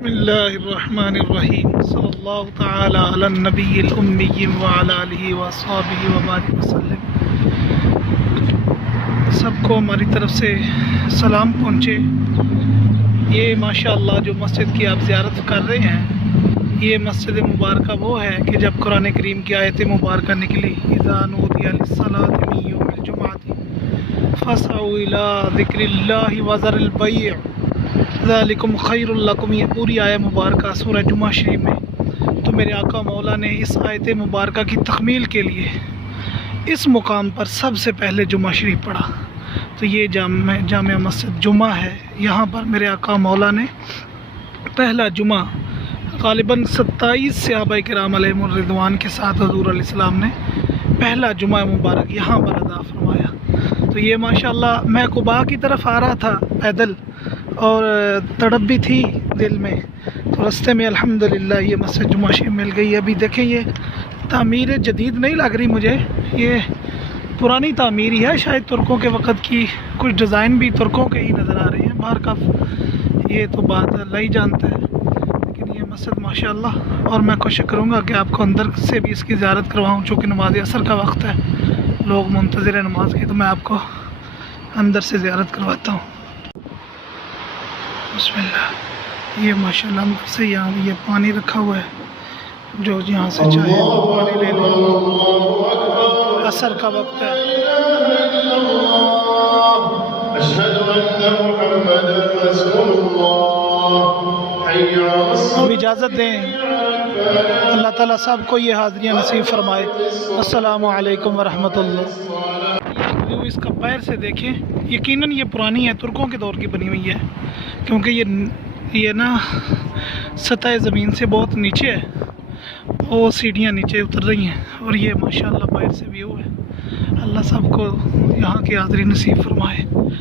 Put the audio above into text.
بسم اللہ الرحمن الرحیم صلی اللہ تعالی علی النبی الامی وعلی آلہ وصحبہ وبارک وسلم۔ سب کو ہماری طرف سے سلام پہنچے۔ یہ ماشاءاللہ جو مسجد کی آپ زیارت کر رہے ہیں، یہ مسجد مبارکہ وہ ہے کہ جب قرآن کریم کی آیت مبارکہ نکلی، اذا نودی للصلاۃ من یوم الجمعۃ فاسعوا الی ذکر اللہ وذروا البیع ذالکم خیر لکم، یہ پوری آیت مبارکہ سورہ جمعہ شریف میں۔ تو میرے آقا مولا نے اس آیت مبارکہ کی تکمیل کے لیے اس مقام پر سب سے پہلے جمعہ شریف پڑھا۔ تو یہ جامع مسجد جمعہ ہے، یہاں پر میرے آقا مولا نے پہلا جمعہ غالباً 27 صحابہ کرام علیہم الرضوان کے ساتھ حضور علیہ السلام نے پہلا جمعہ مبارک یہاں پر ادا فرمایا۔ تو یہ ماشاءاللہ میں قباء کی طرف آ رہا تھا پیدل، اور تڑپ بھی تھی دل میں، تو راستے میں الحمدللہ یہ مسجد جمعہ شریف مل گئی۔ ابھی دیکھیں یہ تعمیر جدید نہیں لگ رہی مجھے، یہ پرانی تعمیر ہی ہے، شاید ترکوں کے وقت کی، کچھ ڈیزائن بھی ترکوں کے ہی نظر آ رہے ہیں۔ باہر کا یہ تو بات اللہ ہی جانتا ہے، لیکن یہ مسجد ماشاءاللہ، اور میں کوشش کروں گا کہ آپ کو اندر سے بھی اس کی زیارت کرواؤں، چونکہ نماز عصر کا وقت ہے، لوگ منتظر ہیں نماز کی، تو میں آپ کو اندر سے زیارت کرواتا ہوں۔ بسم اللہ۔ یہ ماشاءاللہ اندر سے یہاں یہ پانی رکھا ہوا ہے، جو یہاں سے چاہے پانی لے لیں، عصر کا وقت ہے۔ اب اجازت دیں، اللہ تعالیٰ سب کو یہ حاضریاں نصیب فرمائے۔ السلام علیکم ورحمۃ اللہ۔ ویو اس کا پیر سے دیکھیں، یقیناً یہ پرانی ہے، ترکوں کے دور کی بنی ہوئی ہے، کیونکہ یہ نا سطح زمین سے بہت نیچے ہے، وہ سیڑھیاں نیچے اتر رہی ہیں، اور یہ ماشاءاللہ باہر سے ویو ہے۔ اللہ سب کو یہاں کی حاضری نصیب فرمائے۔